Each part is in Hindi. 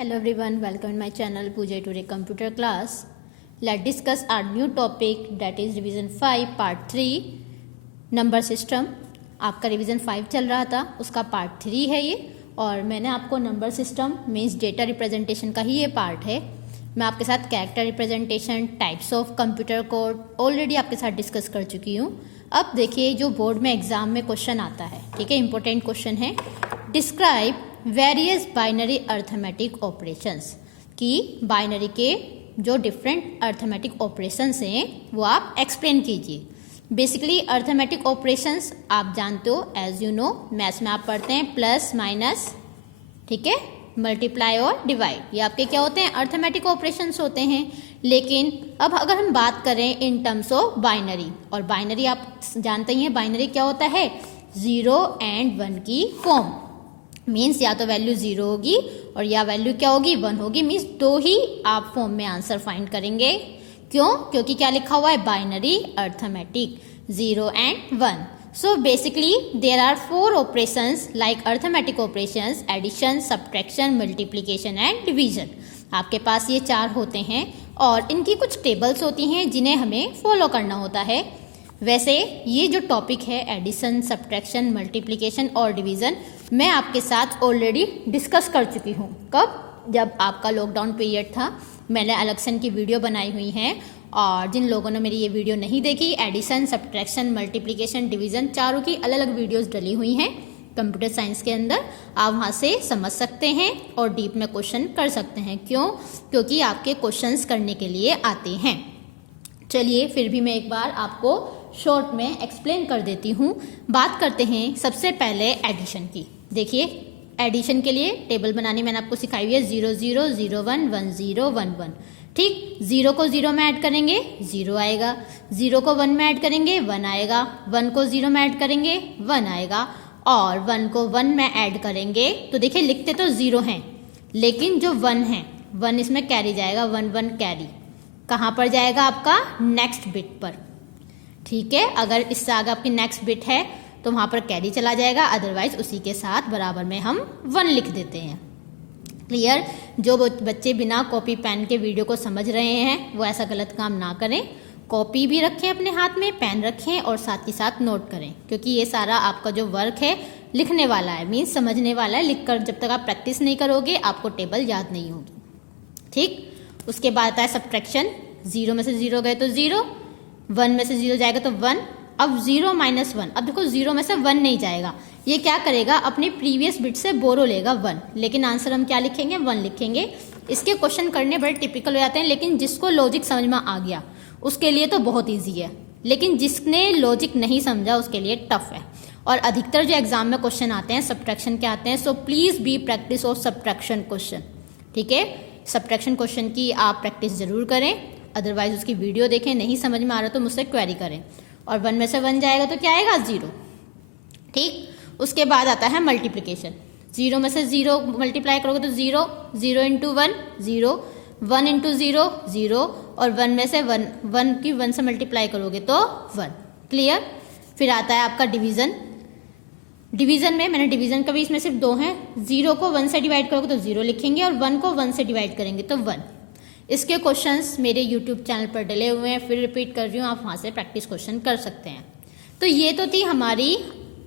Hello everyone, welcome to my channel Pooja Today Computer Class. Let's discuss our new topic that is Revision 5 Part 3 number system. आपका रिवीजन 5 चल रहा था, उसका पार्ट 3 है ये. और मैंने आपको number system means data representation का ही ये पार्ट है. मैं आपके साथ character representation, types of computer code already आपके साथ डिस्कस कर चुकी हूँ. अब देखिए जो बोर्ड में एग्जाम में क्वेश्चन आता है, ठीक है, इंपॉर्टेंट क्वेश्चन है. Describe various binary arithmetic operations, कि बाइनरी के जो डिफरेंट अर्थमेटिक ऑपरेशंस हैं वो आप एक्सप्लेन कीजिए. बेसिकली अर्थमेटिक ऑपरेशंस आप जानते हो, एज यू नो मैथ्स में आप पढ़ते हैं प्लस माइनस, ठीक है, मल्टीप्लाई और डिवाइड. ये आपके क्या होते हैं, अर्थमेटिक ऑपरेशंस होते हैं. लेकिन अब अगर हम बात करें इन टर्म्स ऑफ बाइनरी, और बाइनरी आप जानते ही हैं बाइनरी क्या होता है, 0 एंड 1 की फॉर्म. मीन्स या तो वैल्यू 0 होगी और या वैल्यू क्या होगी, 1 होगी. मीन्स दो ही आप फॉर्म में आंसर फाइंड करेंगे. क्यों? क्योंकि क्या लिखा हुआ है, binary arithmetic 0 and 1. So basically there are 4 operations like arithmetic operations, addition, subtraction, multiplication and division. आपके पास ये 4 होते हैं और इनकी कुछ टेबल्स होती हैं जिन्हें हमें फॉलो करना होता है. वैसे ये जो टॉपिक है एडिशन, सब्ट्रैक्शन, मल्टीप्लिकेशन और डिवीज़न, मैं आपके साथ ऑलरेडी डिस्कस कर चुकी हूँ. कब? जब आपका लॉकडाउन पीरियड था. मैंने अलग से इनकी वीडियो बनाई हुई हैं, और जिन लोगों ने मेरी ये वीडियो नहीं देखी, एडिशन, सब्ट्रैक्शन, मल्टीप्लिकेशन, डिवीज़न, चारों की अलग अलग वीडियोस डली हुई हैं कंप्यूटर साइंस के अंदर. आप वहाँ से समझ सकते हैं और डीप में क्वेश्चन कर सकते हैं. क्यों? क्योंकि आपके क्वेश्चंस करने के लिए आते हैं. चलिए फिर भी मैं एक बार आपको शॉर्ट में एक्सप्लेन कर देती हूँ. बात करते हैं सबसे पहले एडिशन की. देखिए एडिशन के लिए टेबल बनानी मैंने आपको सिखाई हुई है, 0 0 0 1 1 0 1 1. ठीक, 0 को 0 में ऐड करेंगे 0 आएगा, 0 को 1 में ऐड करेंगे 1 आएगा, 1 को 0 में ऐड करेंगे 1 आएगा, और 1 को 1 में ऐड करेंगे तो देखिए लिखते तो 0 हैं, लेकिन जो 1 है 1 इसमें कैरी जाएगा, 1 1 कैरी कहाँ पर जाएगा, आपका नेक्स्ट बिट पर. ठीक है, अगर इससे आगे आपकी नेक्स्ट बिट है तो वहाँ पर कैरी चला जाएगा, अदरवाइज उसी के साथ बराबर में हम 1 लिख देते हैं. क्लियर? जो बच्चे बिना कॉपी पेन के वीडियो को समझ रहे हैं वो ऐसा गलत काम ना करें. कॉपी भी रखें अपने हाथ में, पेन रखें और साथ ही साथ नोट करें, क्योंकि ये सारा आपका जो वर्क है लिखने वाला है, मीन्स समझने वाला है. लिख कर जब तक आप प्रैक्टिस नहीं करोगे आपको टेबल याद नहीं होगी. ठीक, उसके बाद आता है सब्ट्रैक्शन. 0 में से 0 गए तो 0, 1 में से 0 जाएगा तो 1. अब 0 माइनस 1, अब देखो 0 में से 1 नहीं जाएगा, ये क्या करेगा, अपने प्रीवियस बिट से बोरो लेगा 1, लेकिन आंसर हम क्या लिखेंगे, 1 लिखेंगे. इसके क्वेश्चन करने बड़े टिपिकल हो जाते हैं, लेकिन जिसको लॉजिक समझ में आ गया उसके लिए तो बहुत ईजी है, लेकिन जिसने लॉजिक नहीं समझा उसके लिए टफ है. और अधिकतर जो एग्जाम में क्वेश्चन आते हैं सब्ट्रैक्शन के आते हैं. So please be practice of subtraction question. ठीक है, सब्ट्रैक्शन क्वेश्चन की आप प्रैक्टिस जरूर करें, अदरवाइज उसकी वीडियो देखें. नहीं समझ में आ रहा तो मुझसे क्वेरी करें. और 1 में से 1 जाएगा तो क्या आएगा, 0. ठीक, उसके बाद आता है मल्टीप्लिकेशन. 0 में से 0 मल्टीप्लाई करोगे तो 0, 0 इंटू 1 0, 1 इंटू 0 0, और 1 में से 1 की 1 से मल्टीप्लाई करोगे तो 1. क्लियर? फिर आता है आपका डिवीज़न. डिवीज़न में मैंने डिवीज़न का भी इसमें सिर्फ 2 हैं. 0 को 1 से डिवाइड करोगे तो 0 लिखेंगे, और 1 को 1 से डिवाइड करेंगे तो 1. इसके क्वेश्चंस मेरे यूट्यूब चैनल पर डले हुए हैं, फिर रिपीट कर रही हूँ, आप वहाँ से प्रैक्टिस क्वेश्चन कर सकते हैं. तो ये तो थी हमारी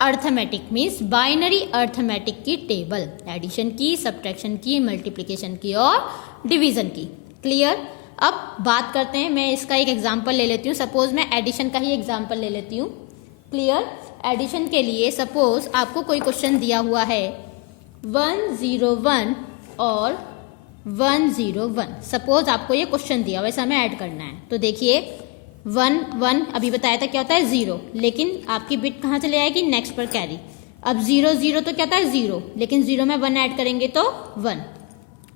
अर्थमेटिक मीन्स बाइनरी अर्थमेटिक की टेबल, एडिशन की, सब्ट्रैक्शन की, मल्टीप्लिकेशन की और डिवीज़न की. क्लियर? अब बात करते हैं, मैं इसका एक एग्जाम्पल ले लेती हूँ. सपोज मैं एडिशन का ही एग्जाम्पल ले लेती हूँ. क्लियर? एडिशन के लिए सपोज आपको कोई क्वेश्चन दिया हुआ है 101 और 101. सपोज आपको ये क्वेश्चन दिया, वैसे हमें ऐड करना है. तो देखिए 1 1 अभी बताया था क्या होता है, 0, लेकिन आपकी बिट कहाँ चले जाएगी, नेक्स्ट पर कैरी. अब 0 0 तो क्या होता है 0, लेकिन 0 में 1 ऐड करेंगे तो 1.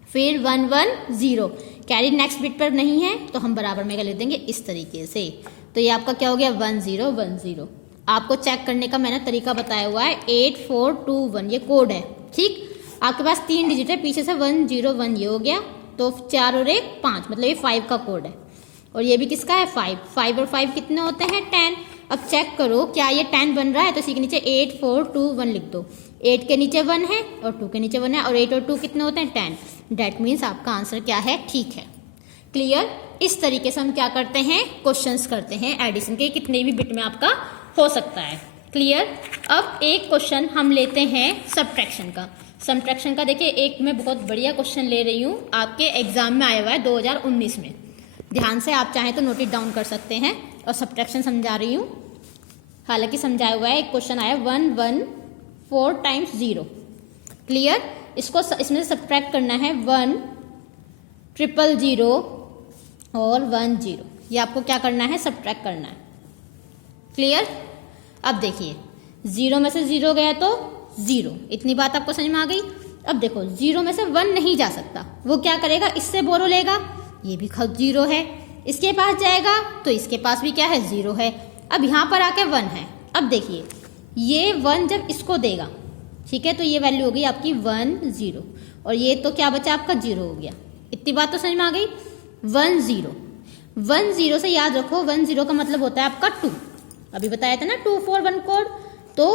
फिर 1 1 0, कैरी नेक्स्ट बिट पर नहीं है तो हम बराबर में कर ले देंगे इस तरीके से. तो ये आपका क्या हो गया, 1 0 1 0. आपको चेक करने का मैंने तरीका बताया हुआ है, 8 4 2 1 ये कोड है. ठीक, आपके पास 3 डिजिट है, पीछे से 1 0 1 ये हो गया, तो 4 और 1 5, मतलब ये 5 का कोड है. और ये भी किसका है, 5. 5 और 5 कितने होते हैं, 10. अब चेक करो क्या ये 10 बन रहा है, तो इसी के नीचे 8 4 2 1 लिख दो. 8 के नीचे 1 है और 2 के नीचे 1 है, और 8 और 2 कितने होते हैं, 10. डैट मीन्स आपका आंसर क्या है, ठीक है। क्लियर। इस तरीके से हम क्या करते हैं, क्वेश्चंस करते हैं एडिशन के, कितने भी बिट में आपका हो सकता है। क्लियर। अब एक क्वेश्चन हम लेते हैं सब्ट्रैक्शन का। सब्ट्रैक्शन का देखिए, एक मैं बहुत बढ़िया क्वेश्चन ले रही हूँ, आपके एग्जाम में आया हुआ है 2019 में। ध्यान से आप चाहें तो नोट इट डाउन कर सकते हैं। और सब्ट्रैक्शन समझा रही हूँ, हालांकि समझाया हुआ है। एक क्वेश्चन आया 114 टाइम्स 0। क्लियर। इसको इसमें से सब्ट्रैक्ट करना है 1 000 और 10। ये आपको क्या करना है, सब्ट्रैक्ट करना है। क्लियर। अब देखिए 0 में से 0 गया तो 0, इतनी बात आपको समझ में आ गई। अब देखो 0 में से 1 नहीं जा सकता, वो क्या करेगा, इससे बोरो लेगा, ये भी खुद 0 है, इसके पास जाएगा तो इसके पास भी क्या है, 0 है। अब यहाँ पर आके 1 है। अब देखिए ये 1 जब इसको देगा, ठीक है, तो ये वैल्यू हो गई आपकी 1 0, और ये तो क्या बचा आपका 0 हो गया। इतनी बात तो समझ में आ गई। 1 0 से याद रखो, 1 0 का मतलब होता है आपका 2। अभी बताया था ना 2 4 1 कोड, तो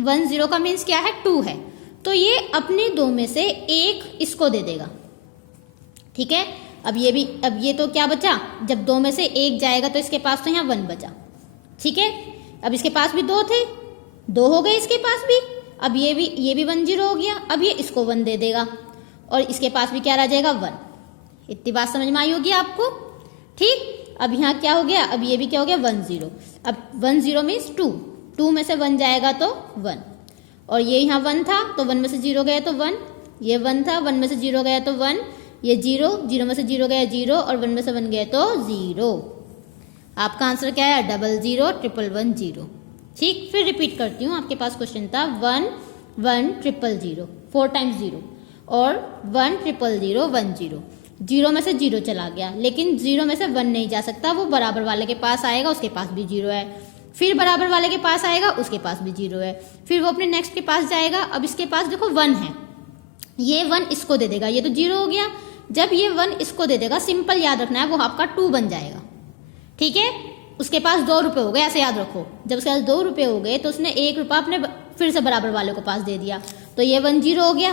1 0 का मीन्स क्या है, 2 है। तो ये अपने 2 में से एक इसको दे देगा। ठीक है। अब ये तो क्या बचा, जब 2 में से एक जाएगा तो इसके पास तो यहाँ 1 बचा। ठीक है। अब इसके पास भी 2 थे, 2 हो गए इसके पास भी। अब ये भी 1 0 हो गया। अब ये इसको 1 दे देगा और इसके पास भी क्या रह जाएगा, 1। इतनी बात समझ में आई होगी आपको। ठीक। अब यहाँ क्या हो गया, अब ये भी क्या हो गया, 1 0। अब 1 0 मीन्स 2 में से 1 जाएगा तो 1, और ये यहाँ 1 था तो 1 में से 0 गया तो 1, ये 1 था 1 में से 0 गया तो 1, ये 0 में से 0 गया 0, और 1 में से 1 गया तो 0। आपका आंसर क्या है, 00 111 0। ठीक। फिर रिपीट करती हूँ, आपके पास क्वेश्चन था 1 1 000 4 टाइम्स 0, और 1 000 1 0। 0 में से 0 चला गया, लेकिन 0 में से 1 नहीं जा सकता, वो बराबर वाले के पास आएगा, उसके पास भी 0 है। फिर बराबर वाले के पास आएगा, उसके पास भी 0 है। फिर वो अपने नेक्स्ट के पास जाएगा। अब इसके पास देखो 1 है, ये 1 इसको दे देगा, ये तो 0 हो गया। जब ये 1 इसको दे देगा, सिंपल याद रखना है, वो आपका 2 बन जाएगा। ठीक है। उसके पास 2 रुपये हो गए, ऐसे याद रखो। जब उसके पास 2 रुपये हो गए तो उसने 1 रुपया अपने फिर से बराबर वाले को पास दे दिया, तो ये 1 0 हो गया।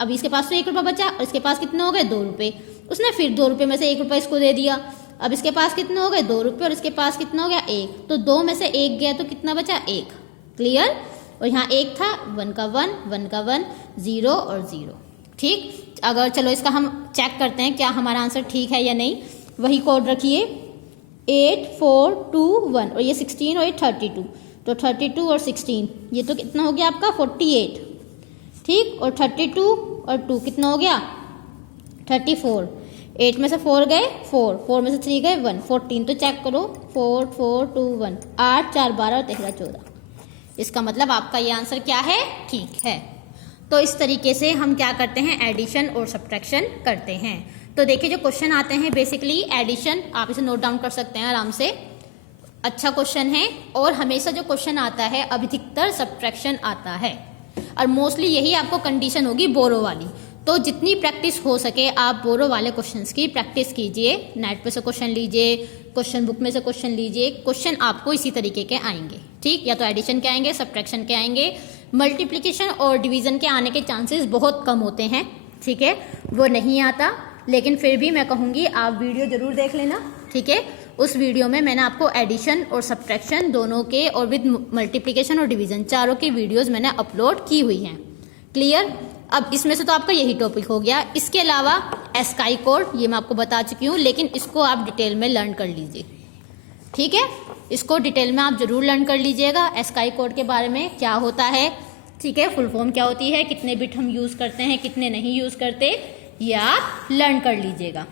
अब इसके पास तो 1 रुपया बचा, और इसके पास कितने हो गए, 2 रुपये। उसने फिर 2 रुपये में से 1 रुपया इसको दे दिया। अब इसके पास कितने हो गए, 2 रुपये, और इसके पास कितना हो गया, 1। तो 2 में से 1 गया तो कितना बचा, 1। क्लियर। और यहाँ 1 था, 1 का 1 1 का 1 0 और 0। ठीक। अगर चलो इसका हम चेक करते हैं क्या हमारा आंसर ठीक है या नहीं। वही कोड रखिए 8 4 2 1, और ये 16 और ये 32, तो 32 और 16 ये तो कितना हो गया आपका 48। ठीक। और 32 और 2 कितना हो गया 34। 8 में से 4 गए 4 में से 3 गए 1, 14। तो चेक करो 4 4 2 1 8 4 12 और 13 14। इसका मतलब आपका ये आंसर क्या है, ठीक है। तो इस तरीके से हम क्या करते हैं, एडिशन और सब्ट्रैक्शन करते हैं। तो देखिए जो क्वेश्चन आते हैं बेसिकली एडिशन, आप इसे नोट डाउन कर सकते हैं आराम से, अच्छा क्वेश्चन है। और हमेशा जो क्वेश्चन आता है अधिकतर सब्ट्रैक्शन आता है, और मोस्टली यही आपको कंडीशन होगी बोरो वाली। तो जितनी प्रैक्टिस हो सके आप बोरो वाले क्वेश्चंस की प्रैक्टिस कीजिए। नेट पे से क्वेश्चन लीजिए, क्वेश्चन बुक में से क्वेश्चन लीजिए, क्वेश्चन आपको इसी तरीके के आएंगे। ठीक। या तो एडिशन के आएंगे, सब्ट्रैक्शन के आएंगे, मल्टीप्लिकेशन और डिवीजन के आने के चांसेस बहुत कम होते हैं। ठीक है, वो नहीं आता, लेकिन फिर भी मैं कहूँगी आप वीडियो ज़रूर देख लेना। ठीक है। उस वीडियो में मैंने आपको एडिशन और सब्ट्रैक्शन दोनों के और विद मल्टीप्लिकेशन और डिवीजन चारों की वीडियोस मैंने अपलोड की हुई हैं। क्लियर। अब इसमें से तो आपका यही टॉपिक हो गया। इसके अलावा एस्काई कोड ये मैं आपको बता चुकी हूँ, लेकिन इसको आप डिटेल में लर्न कर लीजिए। ठीक है, इसको डिटेल में आप जरूर लर्न कर लीजिएगा। एस्काई कोड के बारे में क्या होता है, ठीक है, फुल फॉर्म क्या होती है, कितने बिट हम यूज़ करते हैं, कितने नहीं यूज़ करते, ये आप लर्न कर लीजिएगा।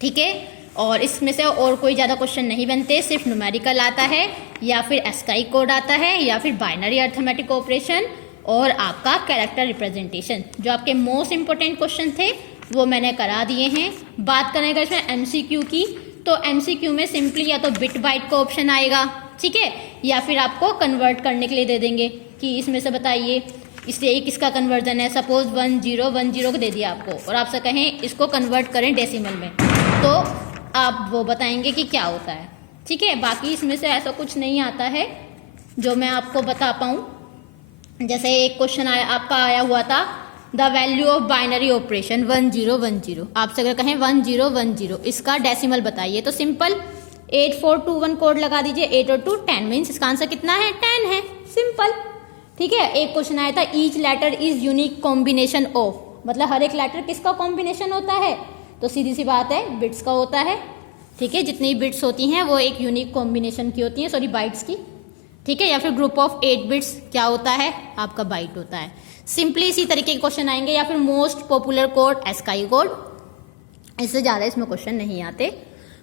ठीक है। और इसमें से और कोई ज़्यादा क्वेश्चन नहीं बनते, सिर्फ न्यूमेरिकल आता है या फिर एस्काई कोड आता है या फिर बाइनरी अर्थमेटिक ऑपरेशन और आपका कैरेक्टर रिप्रेजेंटेशन। जो आपके मोस्ट इंपॉर्टेंट क्वेश्चन थे वो मैंने करा दिए हैं। बात करें अगर इसमें एमसीक्यू की, तो एमसीक्यू में सिंपली या तो बिट बाइट का ऑप्शन आएगा, ठीक है, या फिर आपको कन्वर्ट करने के लिए दे देंगे कि इसमें से बताइए इससे किसका कन्वर्जन है। सपोज 1010 को दे दिया आपको और आपसे कहें इसको कन्वर्ट करें डेसिमल में, तो आप वो बताएंगे कि क्या होता है। ठीक है। बाकी इसमें से ऐसा कुछ नहीं आता है जो मैं आपको बता पाऊँ। जैसे एक क्वेश्चन आपका आया हुआ था the value of binary operation 1010। आपसे अगर कहें 1010 इसका डेसिमल बताइए तो सिंपल 8421 कोड लगा दीजिए। 8 और 2 10 मीन्स इसका आंसर कितना है 10 है, सिंपल। ठीक है, एक क्वेश्चन आया था each letter is unique combination of, मतलब हर एक लेटर किसका कॉम्बिनेशन होता है, तो सीधी सी बात है बिट्स का होता है। ठीक है, जितनी बिट्स होती हैं वो एक यूनिक कॉम्बिनेशन की होती हैं, सॉरी बाइट्स की। ठीक है, या फिर ग्रुप ऑफ 8 बिट्स क्या होता है आपका बाइट होता है। सिंपली इसी तरीके के क्वेश्चन आएंगे, या फिर most popular code ASCII code, इससे ज़्यादा इसमें क्वेश्चन नहीं आते।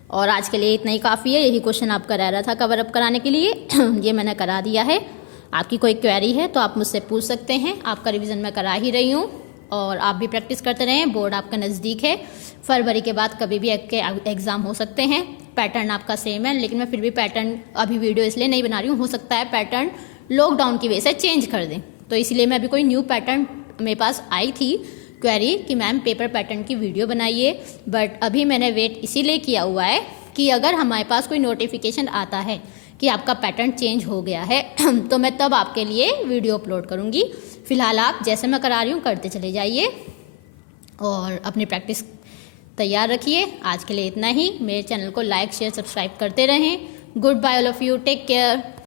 और आज के लिए इतना ही काफ़ी है, यही क्वेश्चन आपका रह रहा था कवर अप कराने के लिए ये मैंने करा दिया है। आपकी कोई क्वेरी है तो आप मुझसे पूछ सकते हैं, आपका रिवीजन मैं करा ही रही हूँ और आप भी प्रैक्टिस करते रहें। बोर्ड आपका नज़दीक है, फरवरी के बाद कभी भी आपके एग्ज़ाम हो सकते हैं। पैटर्न आपका सेम है, लेकिन मैं फिर भी पैटर्न अभी वीडियो इसलिए नहीं बना रही हूँ, हो सकता है पैटर्न लॉकडाउन की वजह से चेंज कर दें, तो इसलिए मैं अभी कोई न्यू पैटर्न मेरे पास आई थी क्वेरी कि मैम पेपर पैटर्न की वीडियो बनाइए, बट अभी मैंने वेट इसीलिए किया हुआ है कि अगर हमारे पास कोई नोटिफिकेशन आता है कि आपका पैटर्न चेंज हो गया है तो मैं तब आपके लिए वीडियो अपलोड करूँगी। फिलहाल आप जैसे मैं करा रही हूँ करते चले जाइए और अपनी प्रैक्टिस तैयार रखिए। आज के लिए इतना ही। मेरे चैनल को लाइक शेयर सब्सक्राइब करते रहें। Goodbye all of you, take care.